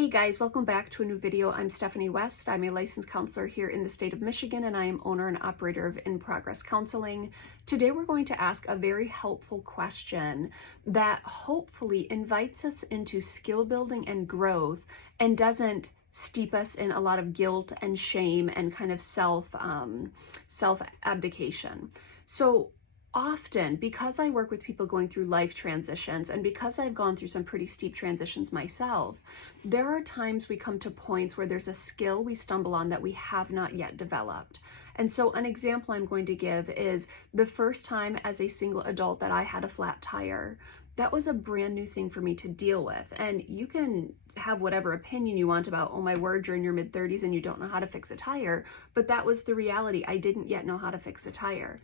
Hey guys, welcome back to a new video. I'm Stephanie West. I'm a licensed counselor here in the state of Michigan, and I am owner and operator of In Progress Counseling. Today we're going to ask a very helpful question that hopefully invites us into skill building and growth and doesn't steep us in a lot of guilt and shame and kind of self abdication. So often, because I work with people going through life transitions and because I've gone through some pretty steep transitions myself, there are times we come to points where there's a skill we stumble on that we have not yet developed. And so an example I'm going to give is the first time as a single adult that I had a flat tire. That was a brand new thing for me to deal with. And you can have whatever opinion you want about, oh my word, you're in your mid-30s and you don't know how to fix a tire. But that was the reality. I didn't yet know how to fix a tire.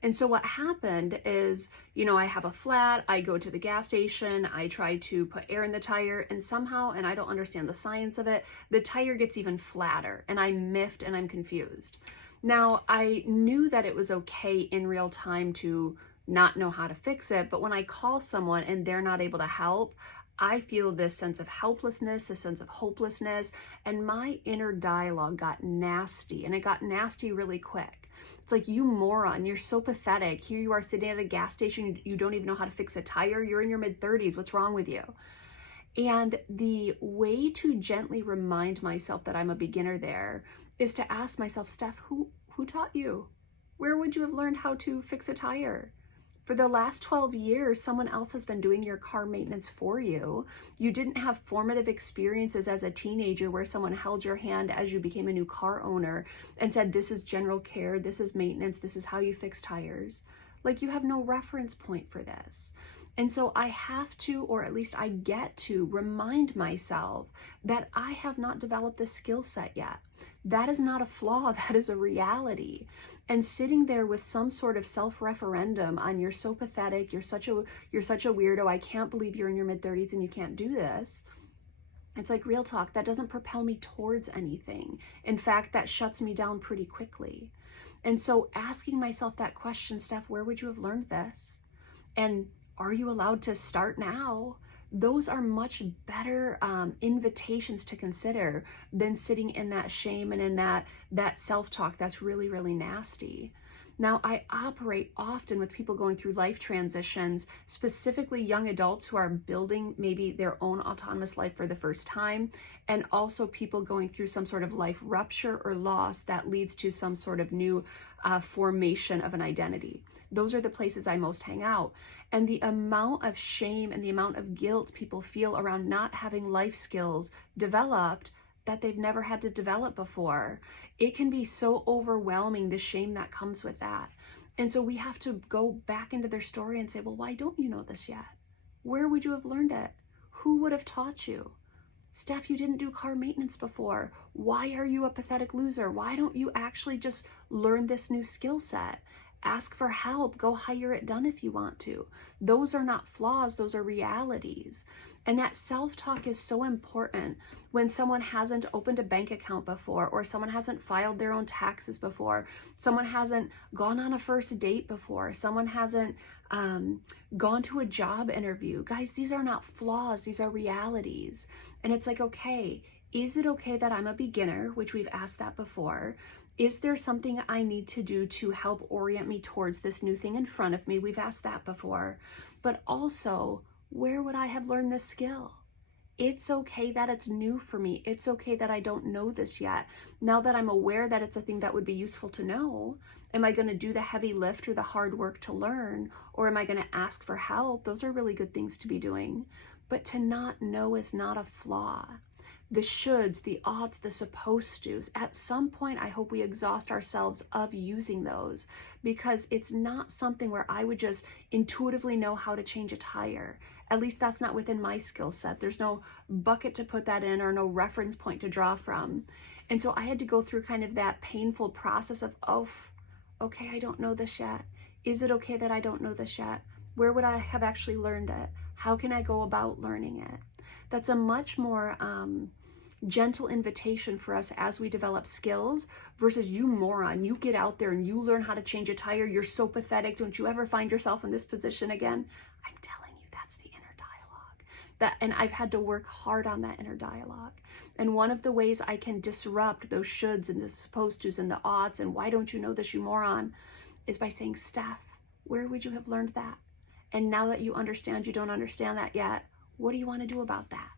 And so what happened is, I have a flat, I go to the gas station, I try to put air in the tire, and somehow, and I don't understand the science of it, the tire gets even flatter, and I'm miffed and I'm confused. Now, I knew that it was okay in real time to not know how to fix it, but when I call someone and they're not able to help, I feel this sense of helplessness, this sense of hopelessness, and my inner dialogue got nasty, and it got nasty really quick. It's like, you moron, you're so pathetic. Here you are sitting at a gas station, you don't even know how to fix a tire. You're in your mid-30s, what's wrong with you? And the way to gently remind myself that I'm a beginner there is to ask myself, Steph, who taught you? Where would you have learned how to fix a tire? For the last 12 years, someone else has been doing your car maintenance for you. You didn't have formative experiences as a teenager where someone held your hand as you became a new car owner and said, this is general care, this is maintenance, this is how you fix tires. Like, you have no reference point for this. And so I have to, or at least I get to, remind myself that I have not developed this skill set yet. That is not a flaw, that is a reality. And sitting there with some sort of self-referendum on, you're so pathetic, you're such a weirdo, I can't believe you're in your mid-30s and you can't do this. It's like, real talk, that doesn't propel me towards anything. In fact, that shuts me down pretty quickly. And so asking myself that question, Steph, where would you have learned this? And are you allowed to start now? Those are much better invitations to consider than sitting in that shame and in that self-talk that's really, really nasty. Now, I operate often with people going through life transitions, specifically young adults who are building maybe their own autonomous life for the first time, and also people going through some sort of life rupture or loss that leads to some sort of new formation of an identity. Those are the places I most hang out. And the amount of shame and the amount of guilt people feel around not having life skills developed that they've never had to develop before, it can be so overwhelming, the shame that comes with that. And so we have to go back into their story and say, well, why don't you know this yet? Where would you have learned it? Who would have taught you? Steph, you didn't do car maintenance before. Why are you a pathetic loser? Why don't you actually just learn this new skill set? Ask for help. Go hire it done if you want to. Those are not flaws. Those are realities. And that self-talk is so important when someone hasn't opened a bank account before, or someone hasn't filed their own taxes before, someone hasn't gone on a first date before, someone hasn't gone to a job interview. Guys, these are not flaws. These are realities. And it's like, okay, is it okay that I'm a beginner, which we've asked that before? Is there something I need to do to help orient me towards this new thing in front of me? We've asked that before. But also, where would I have learned this skill? It's okay that it's new for me. It's okay that I don't know this yet. Now that I'm aware that it's a thing that would be useful to know, am I going to do the heavy lift or the hard work to learn? Or am I going to ask for help? Those are really good things to be doing. But to not know is not a flaw. The shoulds, the oughts, the supposed to's, at some point I hope we exhaust ourselves of using those, because it's not something where I would just intuitively know how to change a tire. At least that's not within my skill set. There's no bucket to put that in or no reference point to draw from. And so I had to go through kind of that painful process of, oh, okay, I don't know this yet. Is it okay that I don't know this yet? Where would I have actually learned it? How can I go about learning it? That's a much more gentle invitation for us as we develop skills versus, you moron, you get out there and you learn how to change a tire. You're so pathetic. Don't you ever find yourself in this position again? I'm telling you, that's the inner dialogue. And I've had to work hard on that inner dialogue. And one of the ways I can disrupt those shoulds and the supposed tos and the oughts and why don't you know this, you moron, is by saying, Steph, where would you have learned that? And now that you understand you don't understand that yet, what do you want to do about that?